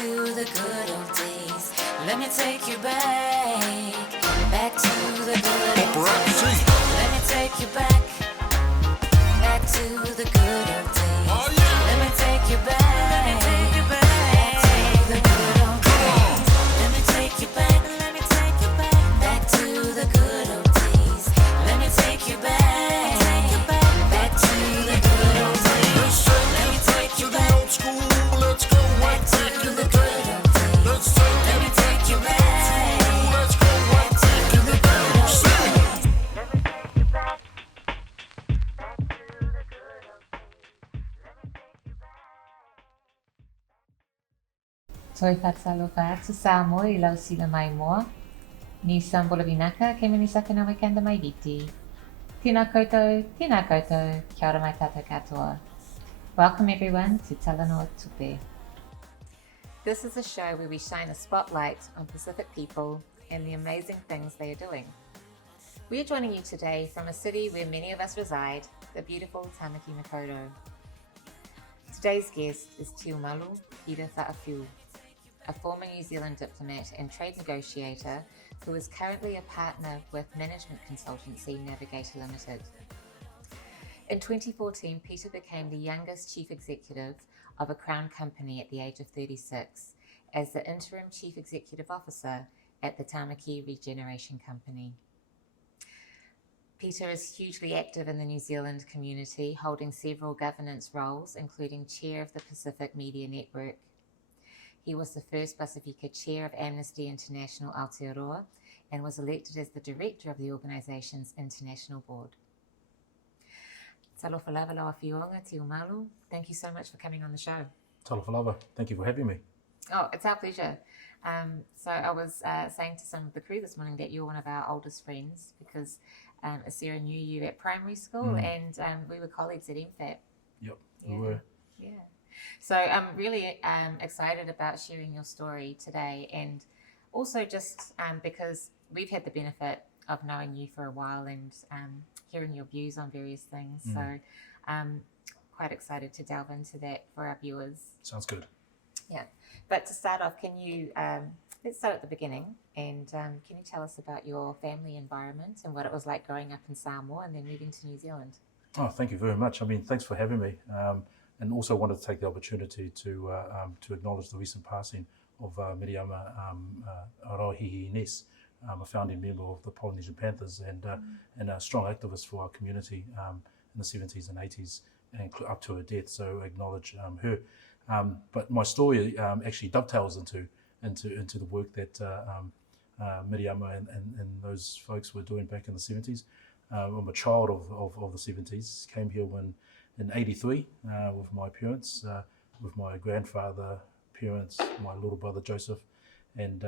to the good old days. Let me take you back to the good old days. Let me take you back to the good old days. Oh, yeah. Let me take you back to the good old days. Let me take you back to the good old days. Let me take you back to the good old days. Let me take you back to the good old days. Let me take you back to the good old days. Toi whatalofa atu sa moa I lau sila mai moa. Ni sambola vinaka ke mini sakanawa kanda mai viti. Tina koutou, kia ora mai tātou katoa. Welcome everyone to Talanoa Tupe. This is a show where we shine a spotlight on Pacific people and the amazing things they are doing. We are joining you today from a city where many of us reside, the beautiful Tāmaki Regeneration. Today's guest is Tiumalu Peter Fa'afiu, a former New Zealand diplomat and trade negotiator who is currently a partner with management consultancy Navigator Limited. In 2014, Peter became the youngest chief executive of a crown company at the age of 36 as the Interim Chief Executive Officer at the Tāmaki Regeneration Company. Peter is hugely active in the New Zealand community, holding several governance roles, including chair of the Pacific Media Network. He was the first Pasifika chair of Amnesty International Aotearoa and was elected as the director of the organisation's international board. Talofa lava lawa whionga Tiumalu. Thank you so much for coming on the show. Talofa lava. Thank you for having me. Oh, it's our pleasure. So I was saying to some of the crew this morning that you're one of our oldest friends because Sarah knew you at primary school and we were colleagues at MFAT. Yep, we were. Yeah. So I'm really excited about sharing your story today, and also just because we've had the benefit of knowing you for a while and hearing your views on various things. So I'm quite excited to delve into that for our viewers. Sounds good. Yeah. But to start off, can you, let's start at the beginning, and can you tell us about your family environment and what it was like growing up in Samoa and then moving to New Zealand? Oh, thank you very much. I mean, thanks for having me. And also wanted to take the opportunity to acknowledge the recent passing of Miriama Arohihi Nes, a founding member of the Polynesian Panthers and a strong activist for our community in the 70s and 80s and up to her death. So acknowledge her. But my story actually dovetails into the work that Miriama and those folks were doing back in the 70s. I'm a child of the 70s, came here in 83 with my parents, with my grandfather, parents, my little brother Joseph, and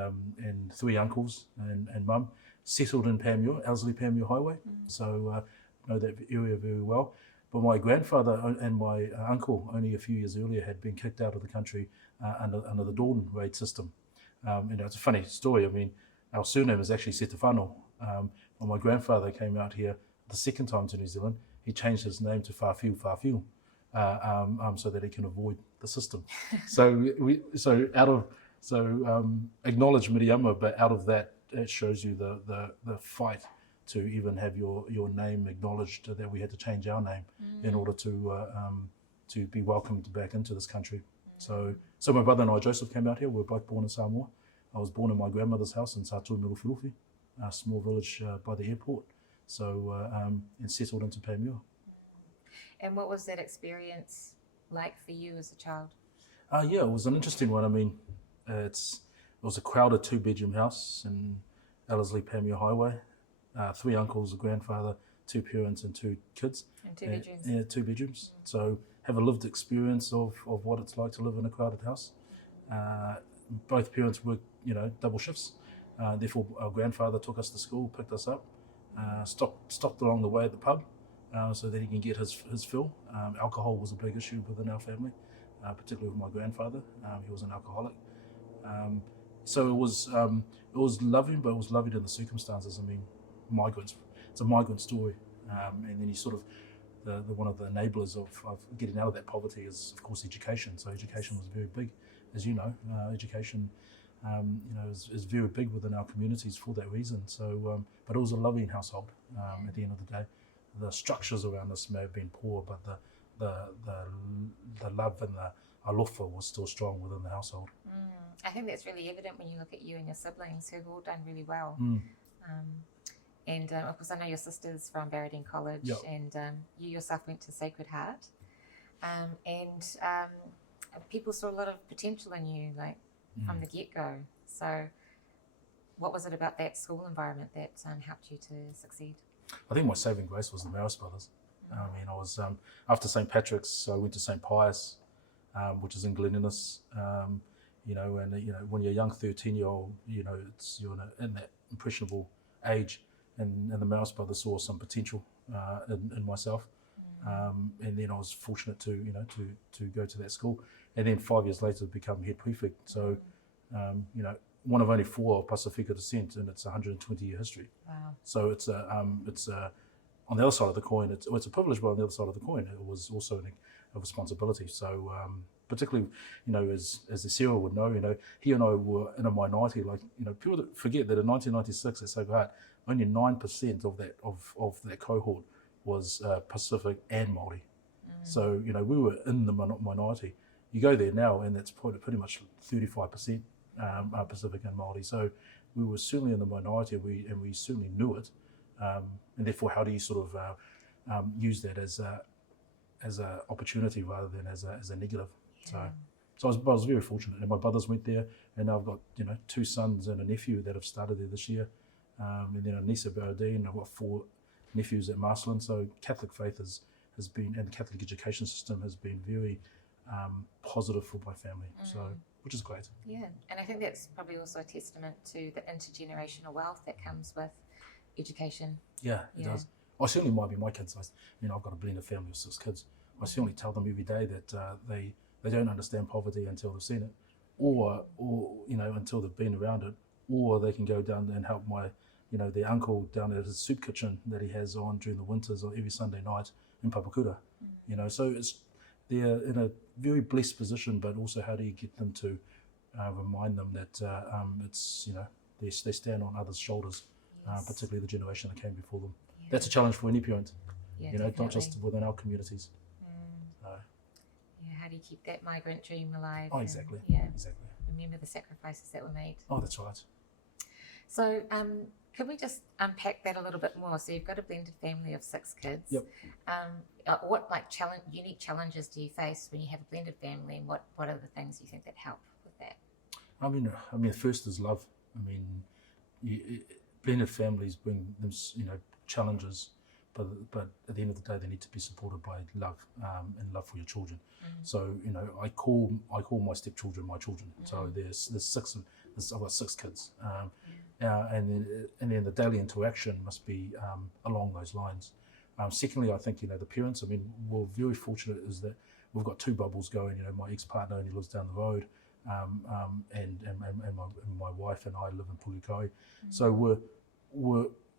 three uncles and mum, settled in Panmure, Ellerslie Panmure Highway. So know that area very well. But my grandfather and my uncle only a few years earlier had been kicked out of the country under the Dawn raid system. It's a funny story. I mean, our surname is actually Setefano. When my grandfather came out here the second time to New Zealand, he changed his name to Fa'afiu, so that he can avoid the system. Acknowledge Miriama, but out of that, it shows you the fight to even have your name acknowledged, that we had to change our name in order to be welcomed back into this country. So my brother and I, Joseph, came out here. We were both born in Samoa. I was born in my grandmother's house in Tātū a small village by the airport. So and settled into Panmure. And what was that experience like for you as a child? Yeah, it was an interesting one. I mean, it was a crowded 2-bedroom house in Ellerslie Panmure Highway. 3 uncles, a grandfather, 2 parents, and 2 kids. And 2 bedrooms. Yeah, 2 bedrooms. So have a lived experience of what it's like to live in a crowded house. Both parents worked, double shifts. Therefore, our grandfather took us to school, picked us up, stopped along the way at the pub so that he can get his fill. Alcohol was a big issue within our family, particularly with my grandfather. He was an alcoholic. So it was loving, but it was loving in the circumstances. I mean, migrants. It's a migrant story, and then you sort of one of the enablers of getting out of that poverty is, of course, education. So education was very big as you know, education, is very big within our communities for that reason. So, but it was a loving household. At the end of the day, the structures around us may have been poor, but the love and the alofa was still strong within the household. I think that's really evident when you look at you and your siblings who've all done really well. And of course, I know your sister's from Barradine College, and you yourself went to Sacred Heart, and people saw a lot of potential in you, like from the get-go. So, what was it about that school environment that helped you to succeed? I think my saving grace was the Maris brothers. I mean, I was after St. Patrick's, I went to St. Pius, which is in Glen Innes. And when you're a young 13-year-old, you're in that impressionable age, and the Maris brothers saw some potential in myself, and then I was fortunate to go to that school, and then 5 years later become head prefect. So, one of only 4 of Pasifika descent, and it's a 120-year history. Wow! So it's on the other side of the coin. It's a privilege, but on the other side of the coin, it was also a responsibility. So, particularly, as the Sarah would know, he and I were in a minority. Like, people forget that in 1996 at Sacred Heart, only 9% of that cohort was Pacific and Māori. So, we were in the minority. You go there now, and that's pretty much 35% Pacific and Māori. So, we were certainly in the minority, and we certainly knew it. And therefore, how do you sort of use that as a opportunity rather than as a negative? Yeah. So I was very fortunate, and my brothers went there, and I've got 2 sons and a nephew that have started there this year, and then a niece at Barradine. I've got 4 nephews at Marcelin. So Catholic faith has been, and the Catholic education system has been very positive for my family. So, which is great. Yeah, and I think that's probably also a testament to the intergenerational wealth that comes with education. Yeah, it does. I certainly might be my kids. I've got a blended family of 6 kids. I certainly tell them every day that they don't understand poverty until they've seen it, or until they've been around it, or they can go down and help their uncle down at his soup kitchen that he has on during the winters or every Sunday night in Papakura. So they're in a very blessed position, but also how do you get them to remind them that they stand on others' shoulders, particularly the generation that came before them. Yeah. That's a challenge for any parent, not just within our communities. How do you keep that migrant dream alive? Oh, exactly. Exactly. Remember the sacrifices that were made. Oh, that's right. So, can we just unpack that a little bit more? So you've got a blended family of 6 kids. Yep. What unique challenges do you face when you have a blended family, and what are the things you think that help with that? I mean, first is love. Blended families bring them, challenges, but at the end of the day, they need to be supported by love, and love for your children. So, I call my stepchildren my children. So there's 6. I've got 6 kids, and then the daily interaction must be along those lines. Secondly, I think the parents. We're very fortunate is that we've got 2 bubbles going. My ex-partner only lives down the road, and my wife and I live in Pulukai. So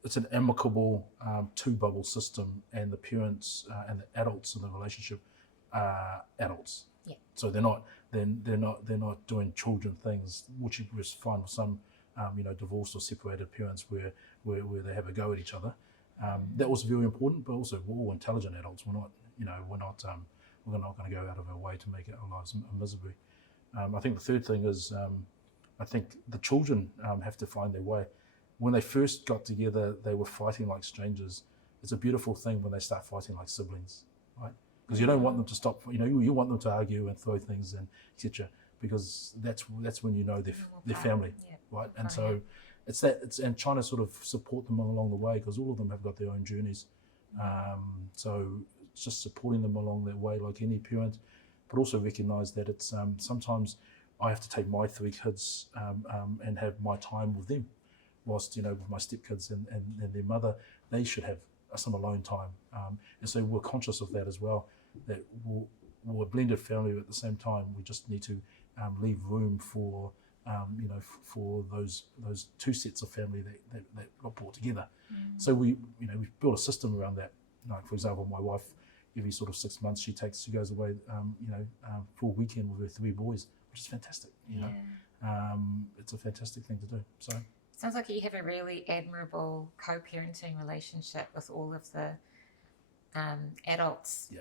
it's an amicable 2-bubble system, and the parents and the adults in the relationship are adults. Yeah. So they're not doing children things, which you find with some divorced or separated parents where they have a go at each other. That was very important, but also we're all intelligent adults. We're not going to go out of our way to make our lives a misery. I think the third thing is I think the children have to find their way. When they first got together, they were fighting like strangers. It's a beautiful thing when they start fighting like siblings, right? Because you don't want them to stop. You want them to argue and throw things and etc. Because that's when their family, right? And so it's and trying to sort of support them along the way, because all of them have got their own journeys. So it's just supporting them along that way, like any parent, but also recognise that it's sometimes I have to take my 3 kids and have my time with them. Whilst with my stepkids and their mother, they should have some alone time, and so we're conscious of that as well. That we're a blended family, but at the same time, we just need to leave room for for those 2 sets of family that got brought together. So we built a system around that. Like, for example, my wife, every sort of 6 months, she goes away for a weekend with her 3 boys which is fantastic. You know, it's a fantastic thing to do. So sounds like you have a really admirable co-parenting relationship with all of the adults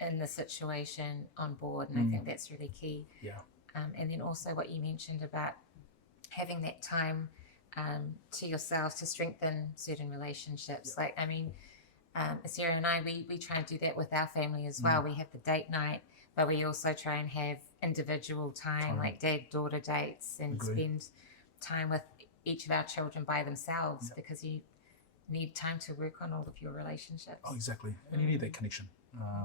in the situation on board, and I think that's really key. And then also what you mentioned about having that time to yourself to strengthen certain relationships. Like, I mean, Sarah and I, we try and do that with our family as well. We have the date night, but we also try and have individual time, like dad-daughter dates, and spend time with each of our children by themselves, because you need time to work on all of your relationships. Oh, exactly. And you need that connection.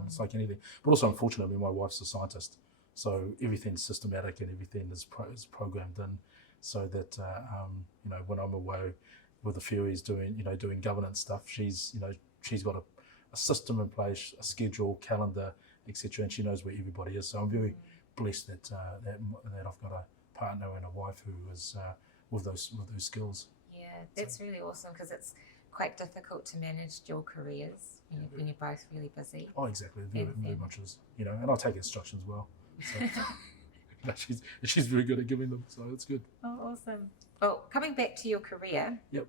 It's like anything. But also, unfortunately, my wife's a scientist, so everything's systematic and everything is programmed in, so that you know, when I'm away with the Furies doing governance stuff, she's got a system in place, a schedule, calendar, etc., and she knows where everybody is. So I'm very blessed that I've got a partner and a wife who is with those skills. Yeah, that's really awesome, because it's quite difficult to manage dual careers when you're both really busy. Oh, exactly. Very much is. You know, and I'll take instructions well. So, she's very good at giving them, so it's good. Oh, awesome. Well, coming back to your career. Yep.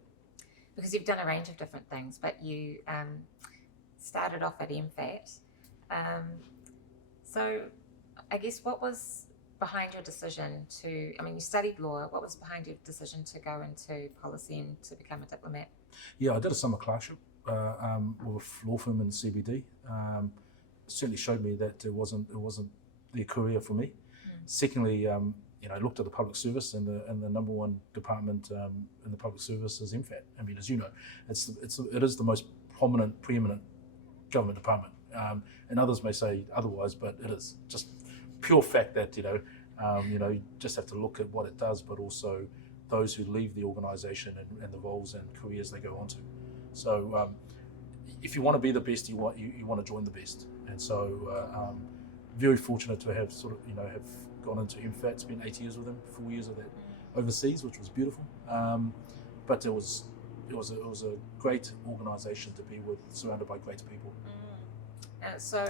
Because you've done a range of different things, but you started off at MFAT. So I guess what was behind your decision to, I mean, you studied law, what was behind your decision to go into policy and to become a diplomat? Yeah, I did a summer clerkship with a law firm in CBD. Certainly showed me that it wasn't the career for me. Secondly, you know, I looked at the public service, and the number one department in the public service is MFAT. I mean, as you know, it is the most preeminent government department. And others may say otherwise, but it is just pure fact that you you just have to look at what it does, but also those who leave the organisation and the roles and careers they go on to. So if you want to be the best, you want to join the best. And so very fortunate to have have gone into MFAT, spent 8 years with them, 4 years of that overseas, which was beautiful. But it was a great organisation to be with, surrounded by great people. So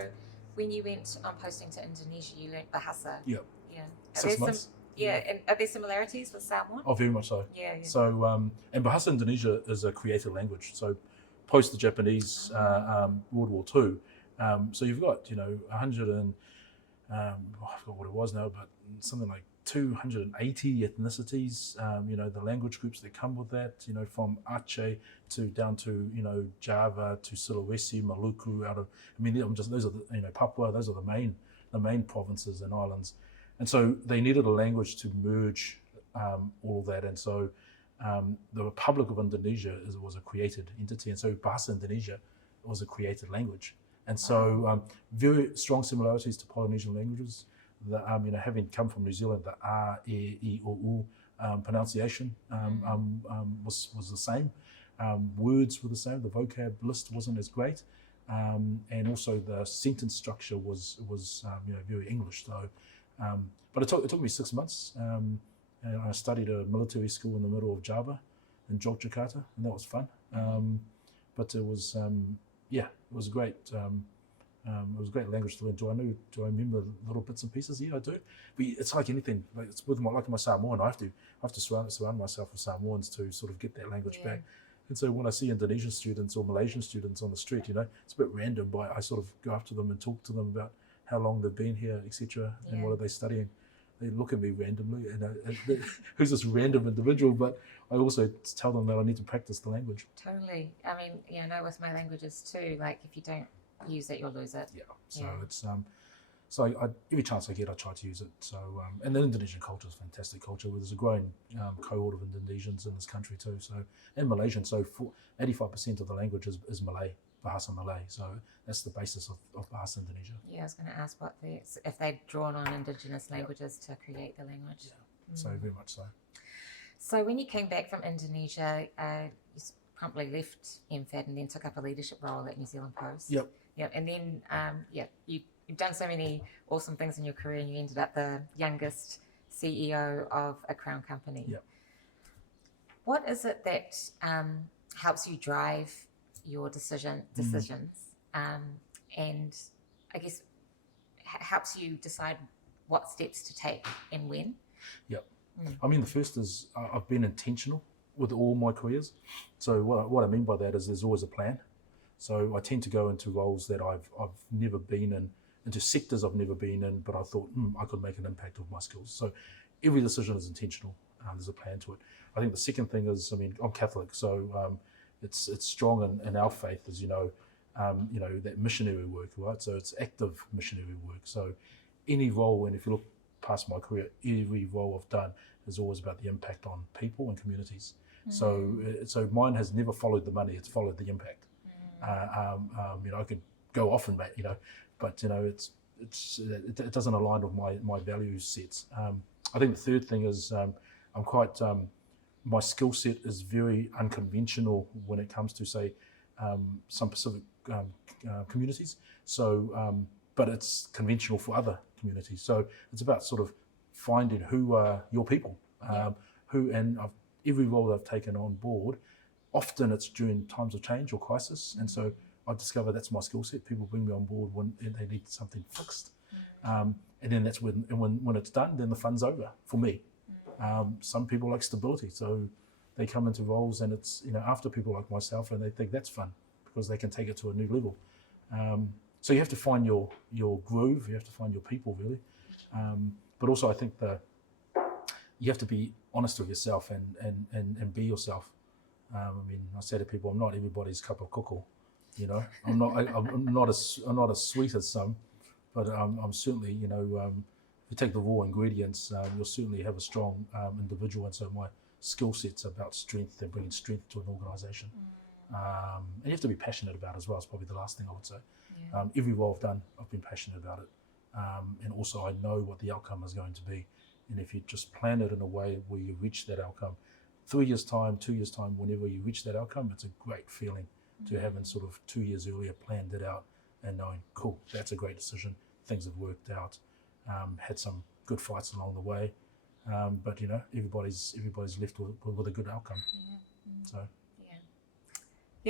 when you went on posting to Indonesia, you learnt Bahasa. Yeah. Yeah. 6 months. And are there similarities with Samoan? Oh, very much so. Yeah. So, and Bahasa Indonesia is a creative language. So, post the Japanese World War II, so you've got 100 and I forgot what it was now, but something like 280 ethnicities. The language groups that come with that. From Aceh down to Java to Sulawesi, Maluku. Those are the Papua. Those are the main provinces and islands. And so they needed a language to merge all of that. And so the Republic of Indonesia was a created entity. And so Bahasa Indonesia was a created language. And so very strong similarities to Polynesian languages. Having come from New Zealand, the A, E, I, O, U pronunciation was the same. Words were the same. The vocab list wasn't as great. And also the sentence structure was very English. So, but it took me 6 months, and I studied a military school in the middle of Java, in Yogyakarta, and that was fun. But it was it was great. It was a great language to learn. Do I remember little bits and pieces? Yeah, I do. But it's like anything. Like it's with my Samoan. I have to surround myself with Samoans to sort of get that language back. And so when I see Indonesian students or Malaysian students on the street, it's a bit random, but I sort of go up to them and talk to them about how long they've been here, etc., and what are they studying. They look at me randomly, and who's this random individual? But I also tell them that I need to practice the language. Totally. I mean, I know with my languages too, like if you don't use it, you'll lose it. Yeah. So it's so I, every chance I get, I try to use it. So and the Indonesian culture is a fantastic culture. Where there's a growing cohort of Indonesians in this country too. So and Malaysian. So 85% of the language is Malay, Bahasa Malay. So that's the basis of Bahasa Indonesia. Yeah, I was going to ask if they'd drawn on indigenous languages to create the language. Yeah. So very much so. So when you came back from Indonesia, you promptly left MFAT and then took up a leadership role at New Zealand Post. Yep. And then you've done so many awesome things in your career, and you ended up the youngest CEO of a Crown company. Yep. What is it that helps you drive your decisions, and I guess helps you decide what steps to take and when? Yep. I mean, the first is I've been intentional with all my careers. So what I mean by that is there's always a plan. So I tend to go into roles that I've never been in, into sectors I've never been in, but I thought I could make an impact with my skills. So every decision is intentional. There's a plan to it. I think the second thing is, I mean, I'm Catholic, so it's strong in our faith, as you know, that missionary work, right? So it's active missionary work. So any role, and if you look past my career, every role I've done is always about the impact on people and communities. So mine has never followed the money; it's followed the impact. I could go off and back, but it doesn't align with my value sets. I think the third thing is I'm quite my skill set is very unconventional when it comes to say some Pacific communities. So, but it's conventional for other communities. So it's about sort of finding who are your people, every role I've taken on board. Often it's during times of change or crisis, and so I discover that's my skill set. People bring me on board when they need something fixed, and then that's when it's done, then the fun's over for me. Some people like stability, so they come into roles and it's after people like myself, and they think that's fun because they can take it to a new level. So you have to find your groove, you have to find your people really, but also I think you have to be honest with yourself and be yourself. I mean, I say to people, I'm not everybody's cup of cocoa, I'm not as sweet as some, but I'm certainly, if you take the raw ingredients, you'll certainly have a strong individual. And so my skill set's about strength and bringing strength to an organisation. And you have to be passionate about it as well. It's probably the last thing I would say. Yeah. Every role I've done, I've been passionate about it. And also I know what the outcome is going to be. And if you just plan it in a way where you reach that outcome, 3 years time, 2 years time, whenever you reach that outcome, it's a great feeling to having sort of 2 years earlier planned it out and knowing, cool, that's a great decision. Things have worked out. Had some good fights along the way, but everybody's left with a good outcome. So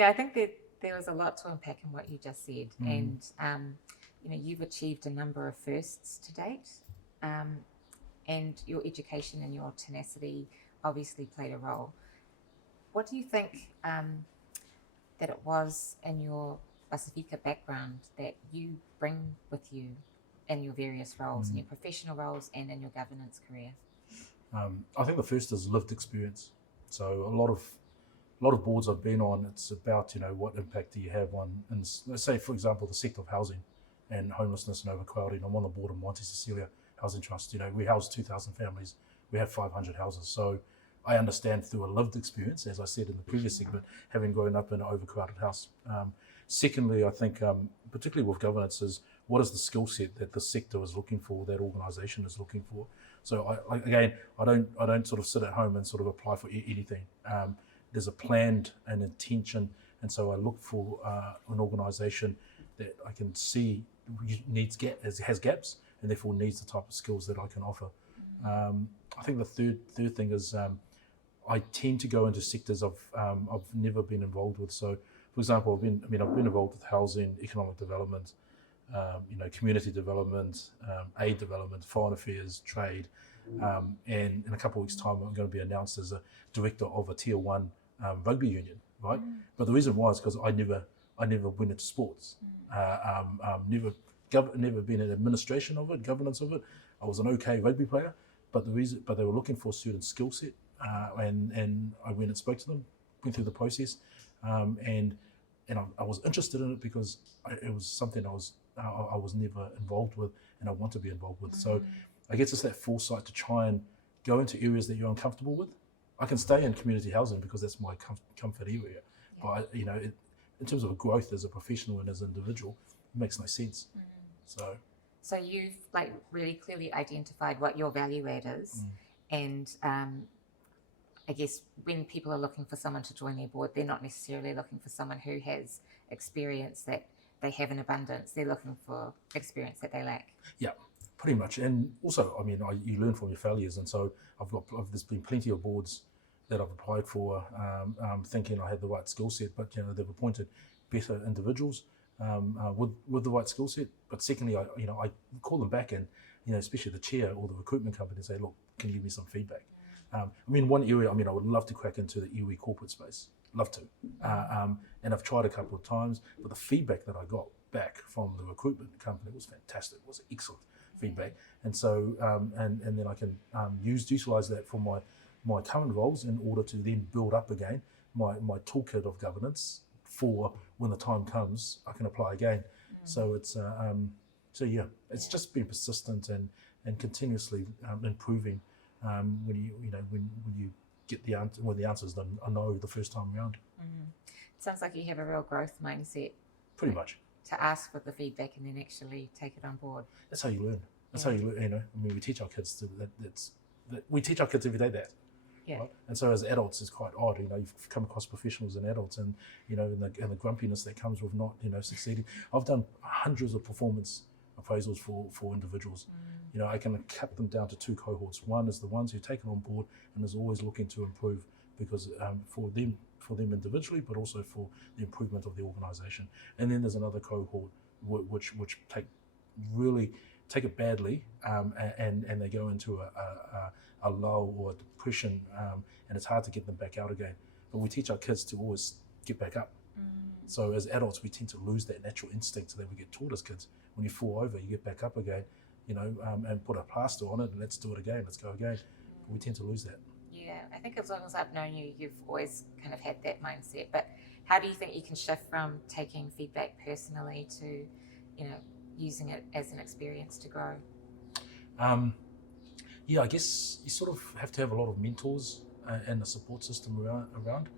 I think that there was a lot to unpack in what you just said, and you've achieved a number of firsts to date, and your education and your tenacity obviously played a role. What do you think that it was in your Pasifika background that you bring with you in your various roles, in your professional roles and in your governance career? I think the first is lived experience. So a lot of boards I've been on, it's about what impact do you have on, and let's say for example the sector of housing and homelessness and overcrowding. I'm on the board of Monte Cecilia Housing Trust. We house 2,000 families. We have 500 houses. So I understand through a lived experience, as I said in the previous segment, having grown up in an overcrowded house. Secondly, I think particularly with governance is what is the skill set that the sector is looking for, that organisation is looking for. So I don't sort of sit at home and sort of apply for anything. There's a planned and intention, and so I look for an organisation that I can see has gaps, and therefore needs the type of skills that I can offer. I think the third thing is I tend to go into sectors I've never been involved with. So, for example, I've been involved with housing, economic development, community development, aid development, foreign affairs, trade, and in a couple of weeks' time, I'm going to be announced as a director of a Tier 1 rugby union, right? But the reason why is because I never went into sports. Never been in administration of it, governance of it. I was an okay rugby player, but they were looking for a certain skill set, and I went and spoke to them, went through the process, and I was interested in it because it was something I was never involved with, and I want to be involved with. So I guess it's that foresight to try and go into areas that you're uncomfortable with. I can stay in community housing because that's my comfort area, but in terms of growth as a professional and as an individual, it makes no sense. So you've really clearly identified what your value add is, and I guess when people are looking for someone to join their board, they're not necessarily looking for someone who has experience that they have in abundance. They're looking for experience that they lack. Yeah, pretty much. And also, you learn from your failures, and so there's been plenty of boards that I've applied for, thinking I had the right skill set, but they've appointed better individuals. with the right skill set. But secondly, I call them back and, especially the chair or the recruitment company, and say, look, can you give me some feedback? One area, I would love to crack into the iwi corporate space, love to. And I've tried a couple of times, but the feedback that I got back from the recruitment company was fantastic, was excellent feedback. And so, and then I can utilize that for my current roles in order to then build up again my toolkit of governance for when the time comes, I can apply again. So it's, it's just being persistent and continuously improving when you get the answer, when the answer's a no the first time around. It sounds like you have a real growth mindset. Pretty much. To ask for the feedback and then actually take it on board. That's how you learn. That's how you learn. We teach our kids we teach our kids every day that. Yeah. Right? And so as adults, it's quite odd. You've come across professionals and adults, and and the grumpiness that comes with not succeeding. I've done hundreds of performance appraisals for individuals. I can cut them down to two cohorts. One is the ones who take it on board and is always looking to improve, because for them individually, but also for the improvement of the organisation. And then there's another cohort which take it badly, and they go into a lull or a depression, and it's hard to get them back out again. But we teach our kids to always get back up. So as adults, we tend to lose that natural instinct that we get taught as kids. When you fall over, you get back up again, and put a plaster on it and let's do it again, let's go again. But we tend to lose that. Yeah, I think as long as I've known you, you've always kind of had that mindset. But how do you think you can shift from taking feedback personally to, using it as an experience to grow? I guess you sort of have to have a lot of mentors and a support system around.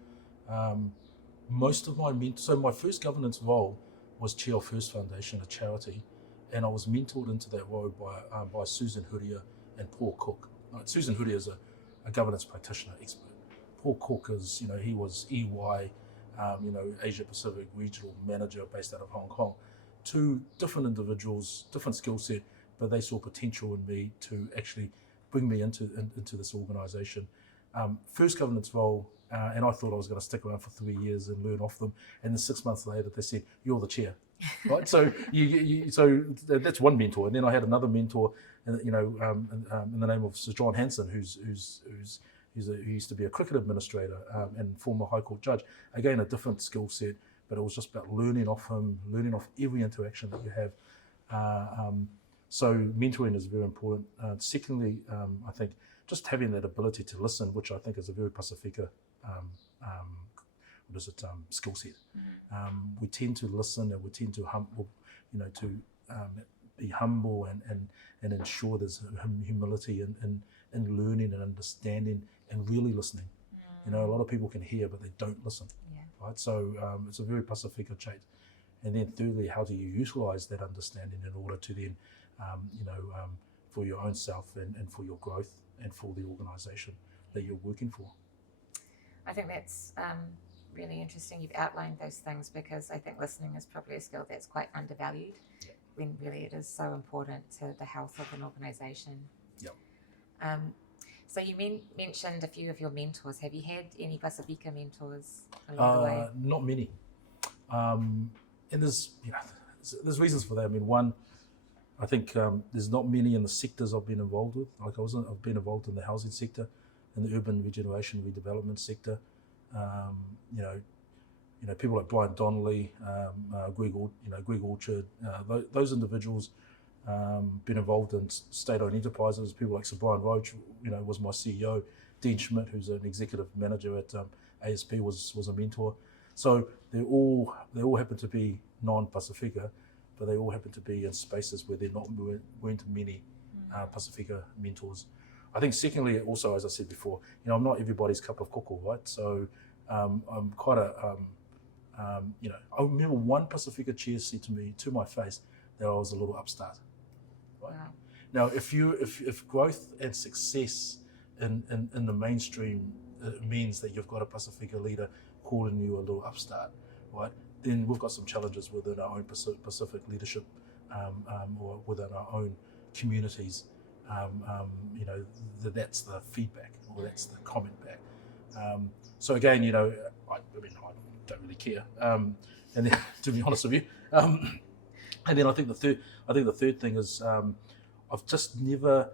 Most of my so my first governance role was chair of First Foundation, a charity, and I was mentored into that role by Susan Huria and Paul Cook. Susan Huria is a governance practitioner expert. Paul Cook is, he was EY, Asia Pacific regional manager based out of Hong Kong. Two different individuals, different skill set, but they saw potential in me to actually bring me into this organisation. First governance role, and I thought I was going to stick around for 3 years and learn off them. And then 6 months later, they said, "You're the chair." Right? So so that's one mentor. And then I had another mentor, in the name of Sir John Hanson, who used to be a cricket administrator and former High Court judge. Again, a different skill set, but it was just about learning off him, learning off every interaction that you have. So mentoring is very important. Secondly, I think just having that ability to listen, which I think is a very Pasifika skill set. We tend to listen, and we tend to be humble and ensure there's humility in learning and understanding and really listening. A lot of people can hear, but they don't listen. Right? So it's a very Pasifika trait. And then thirdly, how do you utilize that understanding in order to then, for your own self and for your growth and for the organisation that you're working for? I think that's really interesting. You've outlined those things, because I think listening is probably a skill that's quite undervalued, when really it is so important to the health of an organisation. So you mentioned a few of your mentors. Have you had any Pasifika mentors along the way? Not many. And there's reasons for that. One, I think there's not many in the sectors I've been involved with. I've been involved in the housing sector, in the urban regeneration redevelopment sector. People like Brian Donnelly, Greg Orchard, those individuals. Been involved in state-owned enterprises. People like Sir Brian Roach, was my CEO. Dean Schmidt, who's an executive manager at ASP, was a mentor. So they all happen to be non-Pasifika, but they all happen to be in spaces where there weren't many Pasifika mentors. I think secondly, also, as I said before, I'm not everybody's cup of koko, right? So I'm quite I remember one Pasifika chair said to me, to my face, that I was a little upstart. Right? Wow. Now, if growth and success in the mainstream means that you've got a Pasifika leader calling you a little upstart, right? Then we've got some challenges within our own Pacific leadership, or within our own communities. That's the feedback, or that's the comment back. So again, I don't really care. And then, to be honest with you, and then I think the third thing is I've just never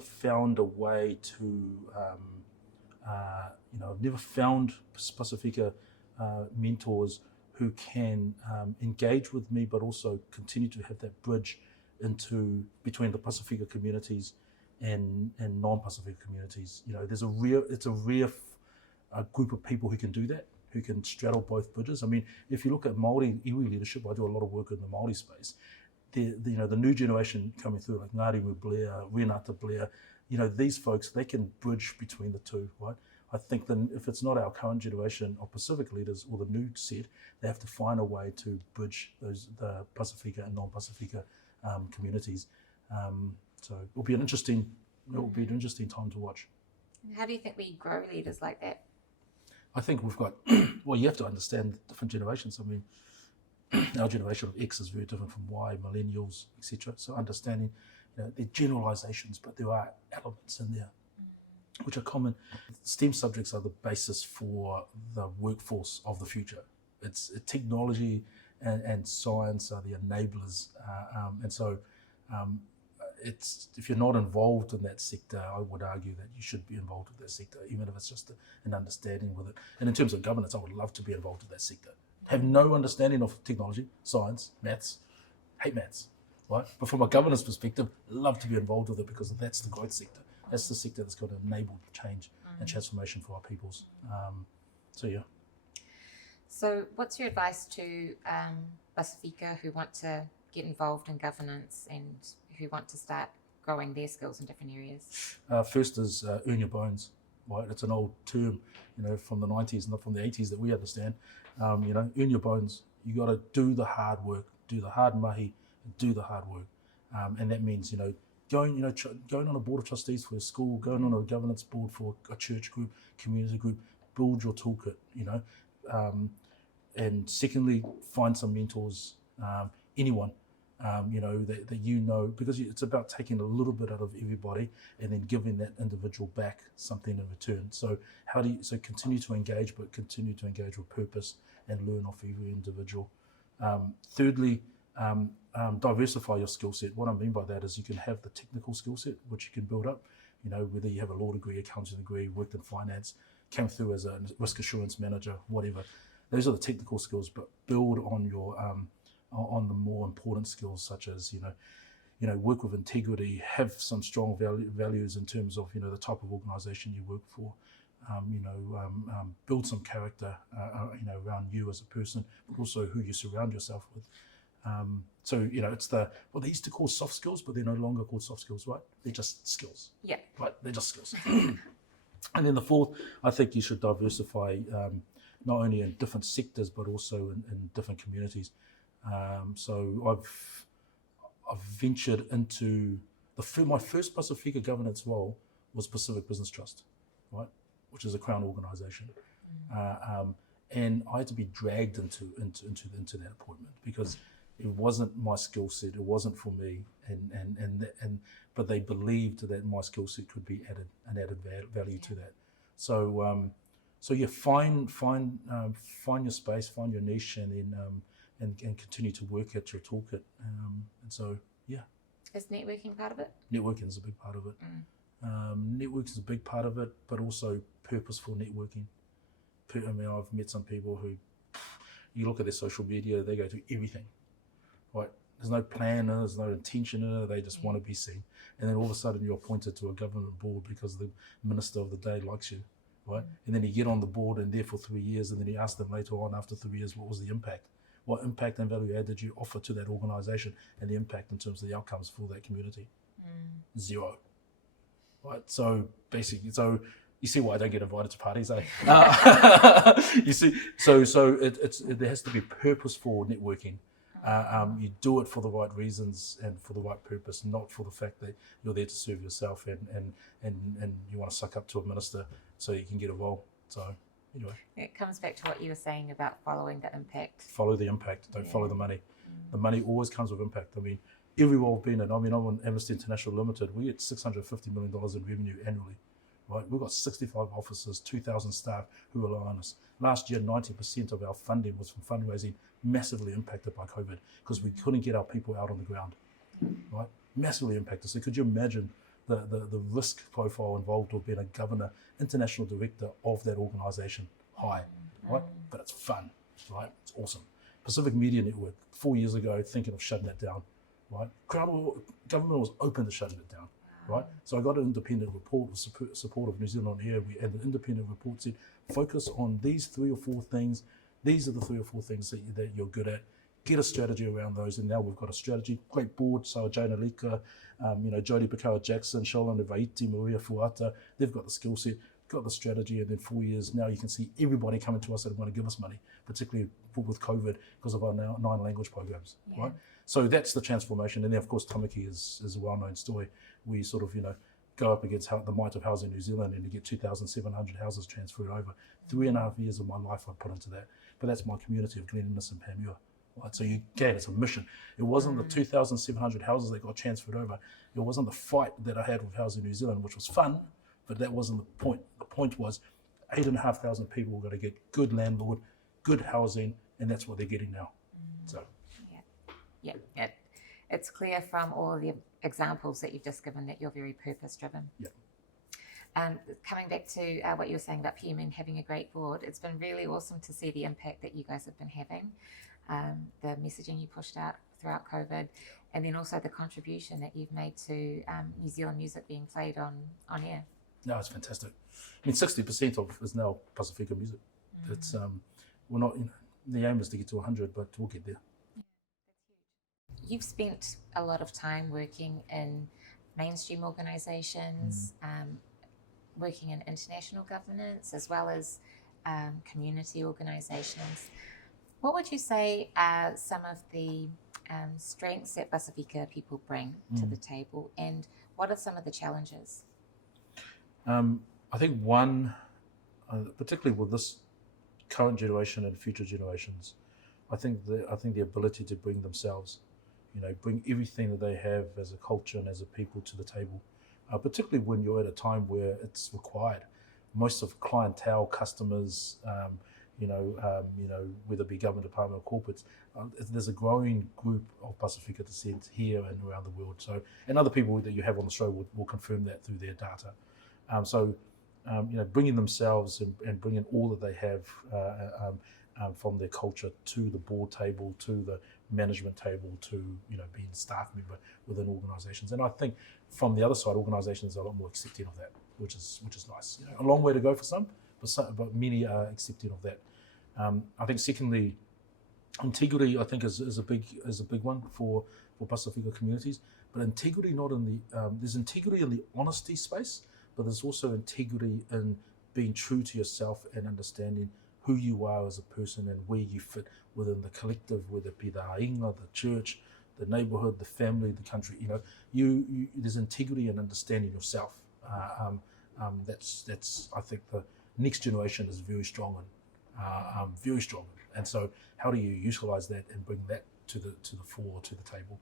found a way to I've never found Pasifika mentors who can engage with me, but also continue to have that bridge between the Pasifika communities and non-Pasifika communities. It's a rare group of people who can do that, who can straddle both bridges. I mean, if you look at Māori iwi leadership, I do a lot of work in the Māori space. The new generation coming through, like Ngāti Blair, Renata Blair, these folks, they can bridge between the two, right? I think that if it's not our current generation of Pacific leaders or the new set, they have to find a way to bridge the Pasifika and non-Pasifika communities. So it will be an interesting time to watch. How do you think we grow leaders like that? I think we've got, well, you have to understand different generations. I mean, our generation of X is very different from Y, millennials, etc. So understanding, they're generalizations, but there are elements in there which are common. STEM subjects are the basis for the workforce of the future. It's technology and science are the enablers, and so if you're not involved in that sector, I would argue that you should be involved with that sector, even if it's just an understanding with it. And in terms of governance, I would love to be involved with that sector. Have no understanding of technology, science, maths, hate maths, right? But from a governance perspective, love to be involved with it because that's the growth sector. That's the sector that's going to enable change and transformation for our peoples. So yeah. So what's your advice to Pasifika who want to get involved in governance and who want to start growing their skills in different areas? First is earn your bones, right? It's an old term, from the 90s, not from the 80s that we understand. Earn your bones. You got to do the hard work, do the hard mahi, do the hard work. And that means, going on a board of trustees for a school, going on a governance board for a church group, community group, build your toolkit, and secondly, find some mentors, anyone, that because it's about taking a little bit out of everybody and then giving that individual back something in return. So continue to engage, but continue to engage with purpose and learn off every individual. Thirdly, diversify your skill set. What I mean by that is you can have the technical skill set, which you can build up, whether you have a law degree, accounting degree, worked in finance, came through as a risk assurance manager, whatever. Those are the technical skills, but build on your on the more important skills, such as work with integrity, have some strong values in terms of the type of organisation you work for, build some character around you as a person, but also who you surround yourself with. It's what they used to call soft skills, but they're no longer called soft skills, right? They're just skills. Yeah. Right, they're just skills. And then the fourth, I think you should diversify not only in different sectors, but also in different communities. So I've ventured into my first Pasifika governance role was Pacific Business Trust, right, which is a Crown organisation, and I had to be dragged into that appointment because it wasn't my skill set, it wasn't for me, but they believed that my skill set could be added value to that. So find your space, find your niche, and continue to work at your toolkit. And so, yeah. Is networking part of it? Networking is a big part of it. Networking is a big part of it, but also purposeful networking. I mean, I've met some people who, you look at their social media, they go to everything, right? There's no plan, there's no intention in it, they just want to be seen. And then all of a sudden you're appointed to a government board because the minister of the day likes you, right? And then you get on the board and there for 3 years, and then you ask them later on after 3 years, what was the impact? What impact and value add did you offer to that organisation, and the impact in terms of the outcomes for that community? Zero. Right, so basically, you see why I don't get invited to parties, eh? You see, so there has to be purposeful networking. You do it for the right reasons and for the right purpose, not for the fact that you're there to serve yourself and you want to suck up to a minister so you can get a role. So anyway. It comes back to what you were saying about following the impact. Follow the impact, don't follow the money. The money always comes with impact. I mean, every role I've been in, I'm on Amnesty International Limited, we get $650 million in revenue annually, right? We've got 65 officers, 2,000 staff who rely on us. Last year, 90% of our funding was from fundraising, massively impacted by COVID because we couldn't get our people out on the ground, right? Massively impacted. So could you imagine the risk profile involved with being a governor, international director of that organisation? High, right? But it's fun, right? It's awesome. Pacific Media Network, 4 years ago, thinking of shutting it down, right? Government was open to shutting it down, right? So I got an independent report with support of New Zealand On Air, and the independent report said, focus on these 3 or 4 things. These are the 3 or 4 things that you're good at. Get a strategy around those, and now we've got a strategy. Great board, so Jana Lika, Jodie Picard Jackson, Shola Nevaiti, Maria Fuata, they've got the skill set, got the strategy, and then 4 years now you can see everybody coming to us that want to give us money, particularly with COVID because of our now 9 language programs, right? So that's the transformation. And then of course Tāmaki is a well-known story. We sort of, go up against the might of Housing New Zealand and to get 2,700 houses transferred over. 3.5 years of my life I put into that. But that's my community of Glen Innes and Panmure. Right? So it's a mission. It wasn't the 2,700 houses that got transferred over. It wasn't the fight that I had with Housing New Zealand, which was fun, but that wasn't the point. The point was 8,500 people were going to get good landlord, good housing, and that's what they're getting now. So. Yeah. It's clear from all of the examples that you've just given that you're very purpose-driven. Yeah. Coming back to what you were saying about PM and having a great board, it's been really awesome to see the impact that you guys have been having, the messaging you pushed out throughout COVID, and then also the contribution that you've made to New Zealand music being played on air. No, it's fantastic. I mean, 60% of is now Pasifika music. It's we're not. The aim is to get to 100, but we'll get there. You've spent a lot of time working in mainstream organisations, working in international governance, as well as community organisations. What would you say are some of the strengths that Pasifika people bring to the table, and what are some of the challenges? I think one, particularly with this current generation and future generations, I think the ability to bring themselves, bring everything that they have as a culture and as a people to the table, particularly when you're at a time where it's required. Most of clientele, customers, whether it be government department or corporates, there's a growing group of Pasifika descent here and around the world. So, and other people that you have on the show will confirm that through their data. Bringing themselves and bringing all that they have from their culture to the board table, to the management table, to being a staff member within organisations. And I think from the other side, organisations are a lot more accepting of that, which is nice. A long way to go for some, but many are accepting of that. I think secondly, integrity I think is a big one for Pasifika communities. But integrity not in the there's integrity in the honesty space, but there's also integrity in being true to yourself and understanding who you are as a person and where you fit within the collective, whether it be the ainga, the church, the neighbourhood, the family, the country. There's integrity and understanding yourself. That's I think the next generation is very strong in, very strong. And so, how do you utilise that and bring that to the fore, to the table?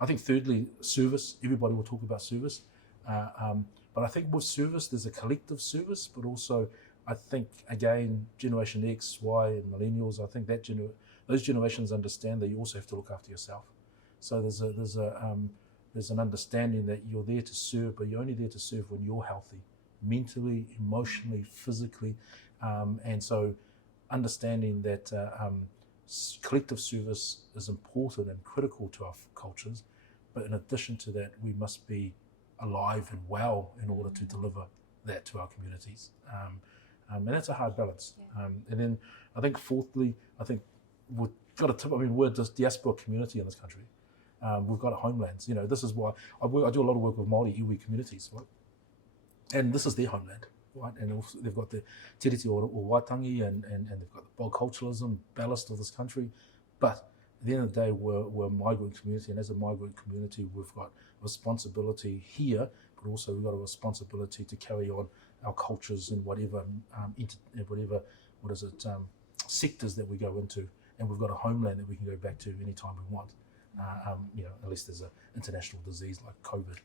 I think thirdly, service. Everybody will talk about service, but I think with service, there's a collective service, but also I think again, Generation X, Y, and Millennials. I think that those generations understand that you also have to look after yourself. So there's an understanding that you're there to serve, but you're only there to serve when you're healthy, mentally, emotionally, physically, and so understanding that collective service is important and critical to our cultures, but in addition to that, we must be alive and well in order to deliver that to our communities. And that's a hard balance. And then I think fourthly, we've got a tip. I mean, we're this diaspora community in this country. We've got homelands. This is why I do a lot of work with Māori iwi communities, right? And this is their homeland, right? And also they've got the tiriti or waitangi, and they've got the biculturalism ballast of this country. But at the end of the day, we're a migrant community, and as a migrant community, we've got responsibility here, but also we've got a responsibility to carry on our cultures in whatever sectors that we go into, and we've got a homeland that we can go back to anytime we want, unless there's an international disease like COVID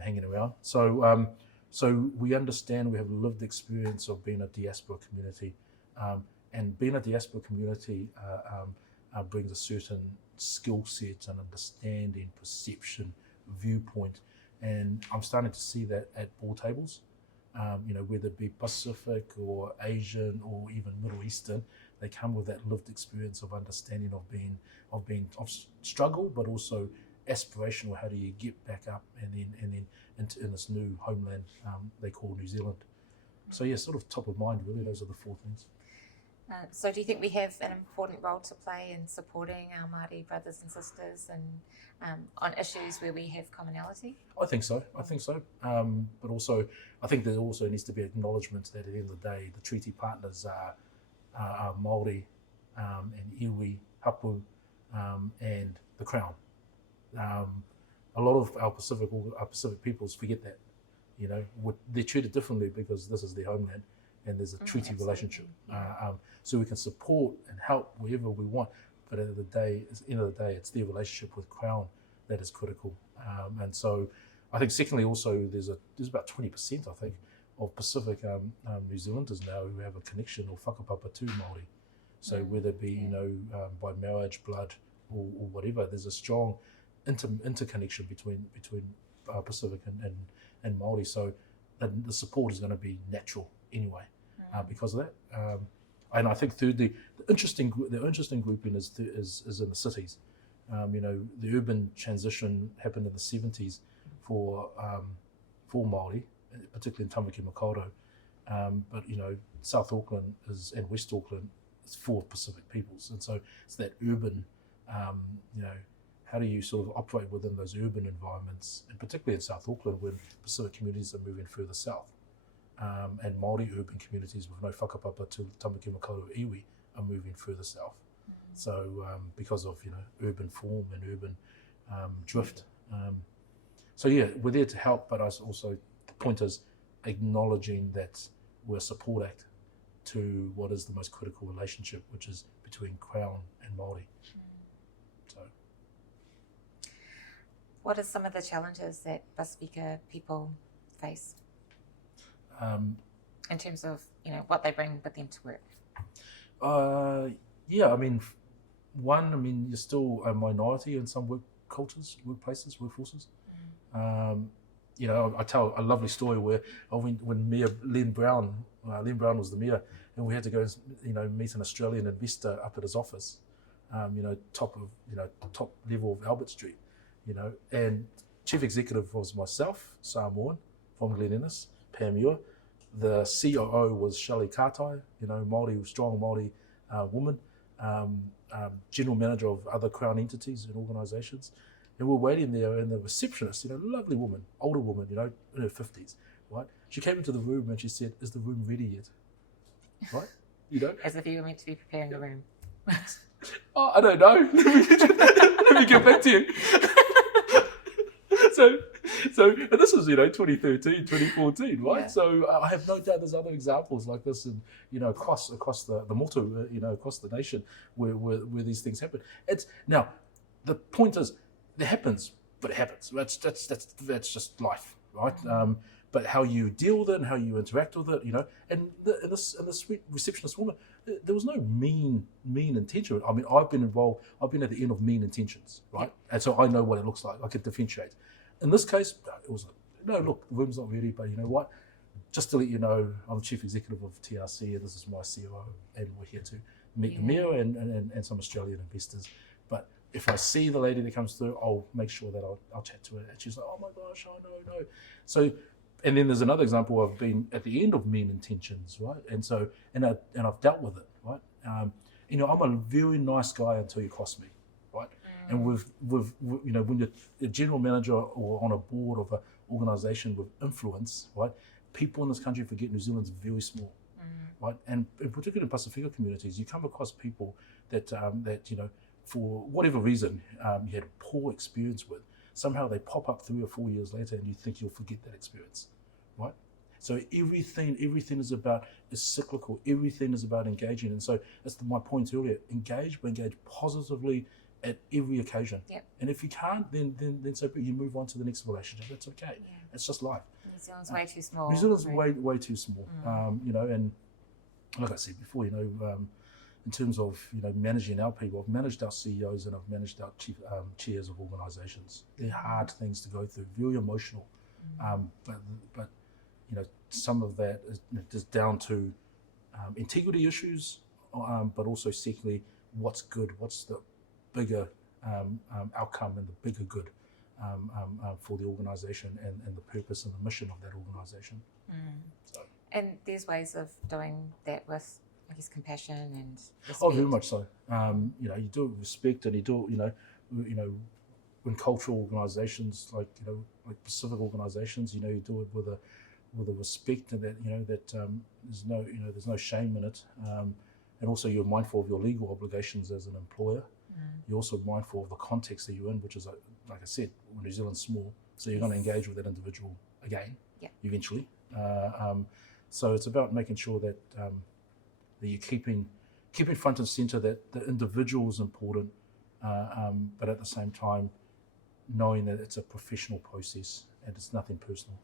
hanging around. So So we understand, we have lived experience of being a diaspora community, and being a diaspora community brings a certain skill set and understanding, perception, viewpoint, and I'm starting to see that at board tables. Whether it be Pacific or Asian or even Middle Eastern, they come with that lived experience of understanding of struggle, but also aspirational. How do you get back up and then in this new homeland they call New Zealand? So yeah, sort of top of mind really. Those are the four things. So do you think we have an important role to play in supporting our Māori brothers and sisters and on issues where we have commonality? I think so. But also, I think there also needs to be acknowledgement that at the end of the day, the treaty partners are Māori and iwi, hapu, and the Crown. A lot of our Pacific peoples forget that. They're treated differently because this is their homeland and there's a treaty relationship. So we can support and help wherever we want, but at the end of the day, it's their relationship with Crown that is critical. And so I think secondly also there's about 20% I think of Pacific New Zealanders now who have a connection or whakapapa to Māori. So whether it be by marriage, blood, or whatever, there's a strong interconnection between Pacific and Māori. So the support is going to be natural anyway because of that. And I think thirdly, the interesting grouping is in the cities. The urban transition happened in the 70s for Māori, particularly in Tāmaki Makaurau. But South Auckland and West Auckland is for Pacific peoples, and so it's that urban. How do you sort of operate within those urban environments, and particularly in South Auckland when Pacific communities are moving further south, and Māori urban communities with no whakapapa to Tāmaki Makaurau iwi are moving further south. So because of urban form and urban drift. So yeah, we're there to help, but also the point is acknowledging that we're a support act to what is the most critical relationship, which is between Crown and Māori. So, what are some of the challenges that Pasifika people face in terms of what they bring with them to work? You're still a minority in some work cultures, workplaces, workforces. I tell a lovely story where when Mayor Len Brown was the mayor, and we had to go, meet an Australian investor up at his office, top level of Albert Street, and chief executive was myself, Samoan from Glen Innes, Pamua. The COO was Shelley Kātai, strong Māori woman, general manager of other Crown entities and organisations. And we're waiting there, and the receptionist, lovely woman, older woman, in her 50s, right? She came into the room and she said, "Is the room ready yet?" Right? As if you were meant to be preparing the room. Oh, I don't know. Let me get back to you. So, and this is 2013, 2014, right? Yeah. So I have no doubt there's other examples like this, and across the motu, across the nation, where these things happen. Now, the point is, it happens, but it happens. That's just life, right? But how you deal with it and how you interact with it, and this sweet receptionist woman, there was no mean intention. I mean, I've been involved. I've been at the end of mean intentions, right? Yeah. And so I know what it looks like. I can differentiate. In this case, it was look, the room's not ready, but you know what? Just to let you know, I'm chief executive of TRC, and this is my COO, and we're here to meet the mayor and some Australian investors. But if I see the lady that comes through, I'll make sure that I'll chat to her. And she's like, "Oh my gosh, oh no." So, and then there's another example of being at the end of mean intentions, right? And so, and I've dealt with it, right? I'm a very nice guy until you cross me, right? And with when you're a general manager or on a board of an organisation with influence, right? People in this country forget New Zealand's very small, right? And in particular in Pasifika communities, you come across people that for whatever reason you had a poor experience with. Somehow they pop up 3 or 4 years later, and you think you'll forget that experience, right? So everything is cyclical. Everything is about engaging, and so that's my point earlier. Engage, but engage positively, at every occasion. Yep. And if you can't, then so you move on to the next relationship. That's okay. Yeah. It's just life. New Zealand's way too small. New Zealand's right? way too small. You know, and like I said before, you know, in terms of, you know, managing our people, I've managed our CEOs and I've managed our chairs of organisations. They're hard things to go through, very emotional. But you know, some of that is just down to integrity issues, but also secondly, what's good, what's the bigger outcome and the bigger good for the organisation and the purpose and the mission of that organisation. So. And there's ways of doing that with, I guess, compassion and respect. Oh, very much so. You know, you do it with respect, and you do it, you know, when cultural organisations like, you know, like Pacific organisations, you know, you do it with a respect, and that, you know, that there's no shame in it, and also you're mindful of your legal obligations as an employer. You're also mindful of the context that you're in, which is like I said, New Zealand's small, so you're going to engage with that individual again, eventually. So it's about making sure that that you're keeping front and centre that the individual is important, but at the same time knowing that it's a professional process and it's nothing personal.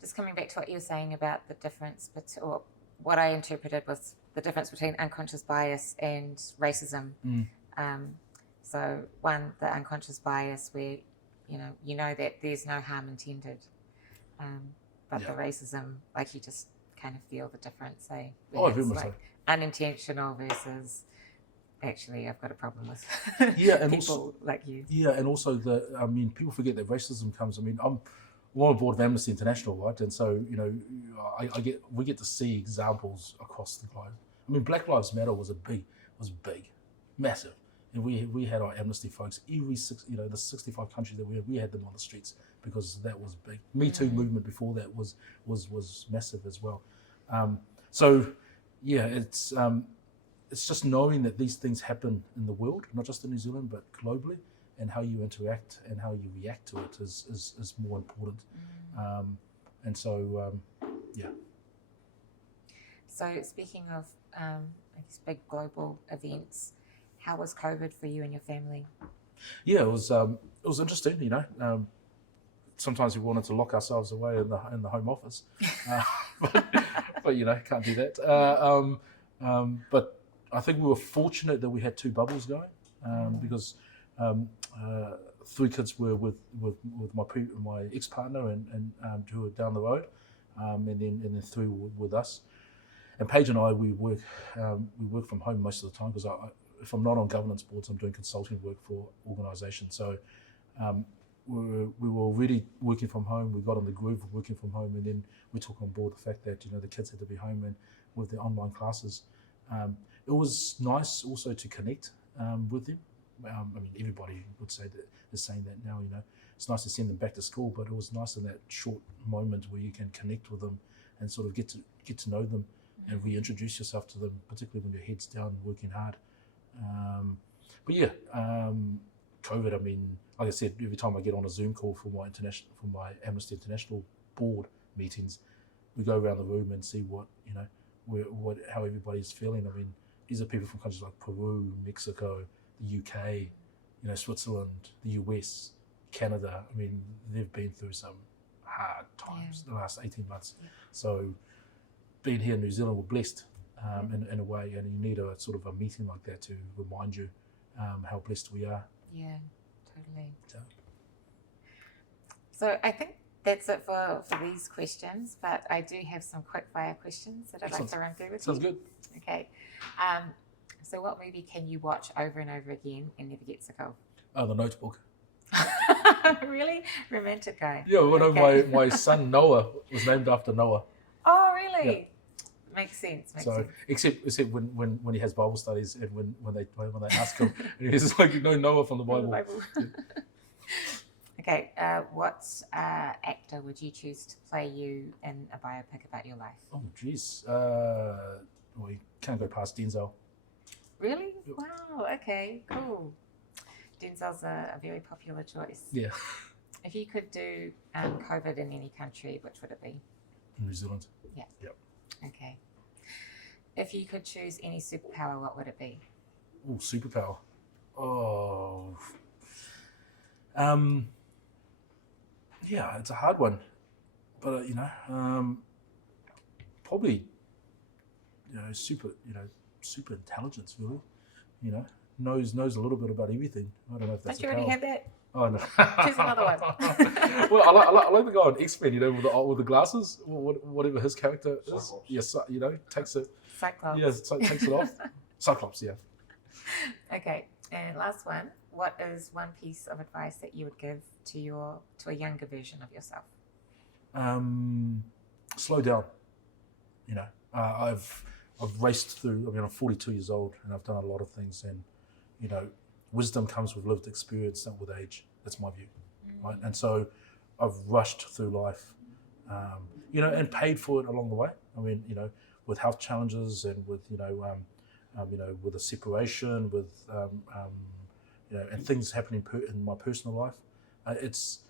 Just coming back to what you were saying about the difference, or what I interpreted was the difference between unconscious bias and racism. So one, the unconscious bias where, you know that there's no harm intended, but the racism, like you just kind of feel the difference, eh? Oh, very it's much like so. Unintentional versus actually I've got a problem with And people also, like you. and also people forget that racism comes. I'm on board of Amnesty International, right? And so, you know, we get to see examples across the globe. I mean, Black Lives Matter was big, massive, and we had our Amnesty folks the 65 countries that we had them on the streets because that was big. Me Too movement before that was massive as well. So yeah, it's just knowing that these things happen in the world, not just in New Zealand but globally, and how you interact and how you react to it is more important. And so yeah. So speaking of I guess big global events, how was COVID for you and your family? Yeah, it was interesting. You know, sometimes we wanted to lock ourselves away in the home office, but you know, can't do that. But I think we were fortunate that we had two bubbles going, because 3 kids were with my ex-partner and who were down the road, and then 3 were with us. And Paige and I, we work from home most of the time because if I'm not on governance boards, I'm doing consulting work for organisations. So we were already working from home. We got on the groove of working from home, and then we took on board the fact that, you know, the kids had to be home and with their online classes. It was nice also to connect with them. I mean, everybody would say that is saying that now. You know, it's nice to send them back to school, but it was nice in that short moment where you can connect with them and sort of get to know them and reintroduce yourself to them, particularly when your head's down working hard. But yeah, COVID. I mean, like I said, every time I get on a Zoom call for my Amnesty International board meetings, we go around the room and see what, you know, how everybody's feeling. I mean, these are people from countries like Peru, Mexico, the UK, you know, Switzerland, the US, Canada. I mean, they've been through some hard times the last 18 months. So being here in New Zealand, we're blessed in a way, and you need a sort of a meeting like that to remind you how blessed we are. Yeah, totally. So. So I think that's it for these questions, but I do have some quick fire questions that I'd like to run through with you. Sounds good. Okay. So what movie can you watch over and over again and never get sick of? The Notebook. Really? Romantic guy. Yeah, well, okay. My son Noah was named after Noah. Oh, really? Yeah. Makes sense. Except when he has Bible studies and when they ask him, he's like, Noah from the Bible. Yeah. Okay, what actor would you choose to play you in a biopic about your life? Oh, geez. Well, you can't go past Denzel. Really? Yep. Wow, okay, cool. Denzel's a very popular choice. Yeah. If you could do COVID in any country, which would it be? New Zealand. Yeah. Yep. Okay. If you could choose any superpower, what would it be? Oh, superpower. Oh, yeah, it's a hard one, but probably super intelligence, really. Knows a little bit about everything. I don't know if that's. Don't you already have that? Oh no. Choose another one. Well, I like the guy on X-Men, with the glasses, whatever his character is. Yes, takes it. Cyclops. Yeah, takes it off. Cyclops, yeah. Okay, and last one. What is one piece of advice that you would give to a younger version of yourself? Slow down. I've raced through. I mean, I'm 42 years old, and I've done a lot of things, and wisdom comes with lived experience, not with age. That's my view, right? And so, I've rushed through life, and paid for it along the way. I mean, with health challenges and with with a separation, with and things happening in my personal life. It's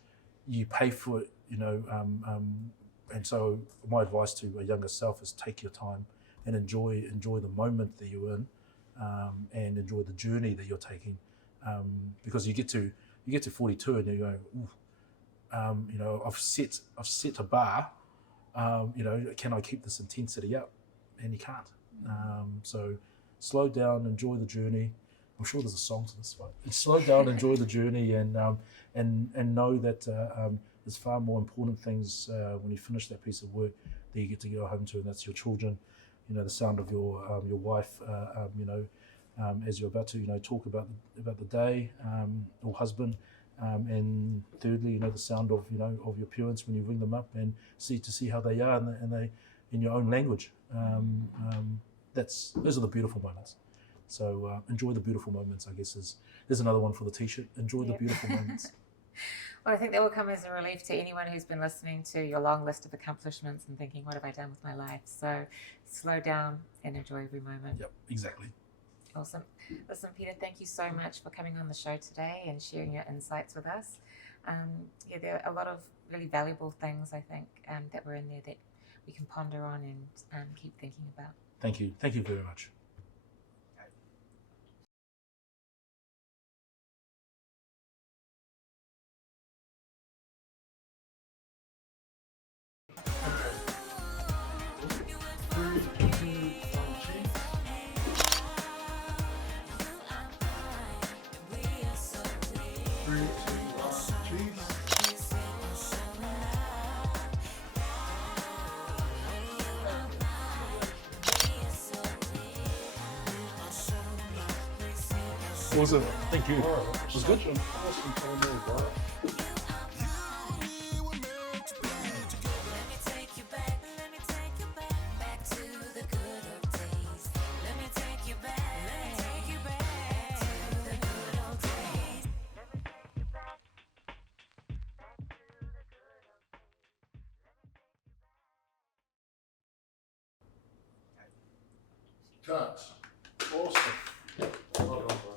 you pay for it, and so my advice to a younger self is take your time and enjoy the moment that you're in, and enjoy the journey that you're taking, because you get to 42 and you're going, I've set a bar, can I keep this intensity up? And you can't. So slow down, enjoy the journey. I'm sure there's a song to this one. Slow down, enjoy the journey, and know that there's far more important things when you finish that piece of work that you get to go home to, and that's your children. The sound of your wife. As you're about to talk about the day, or husband, and thirdly, the sound of of your parents when you ring them up and see how they are, and they in your own language. Those are the beautiful moments. So enjoy the beautiful moments, I guess, there's another one for the t-shirt. Enjoy the beautiful moments. Well, I think that will come as a relief to anyone who's been listening to your long list of accomplishments and thinking, what have I done with my life? So slow down and enjoy every moment. Yep, exactly. Awesome. Listen, Peter, thank you so much for coming on the show today and sharing your insights with us. There are a lot of really valuable things, I think, that were in there that we can ponder on and keep thinking about. Thank you. Thank you very much. Awesome. Thank you. It was good. Awesome.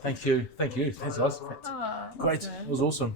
Thank you. Thanks, guys. Great. It was awesome.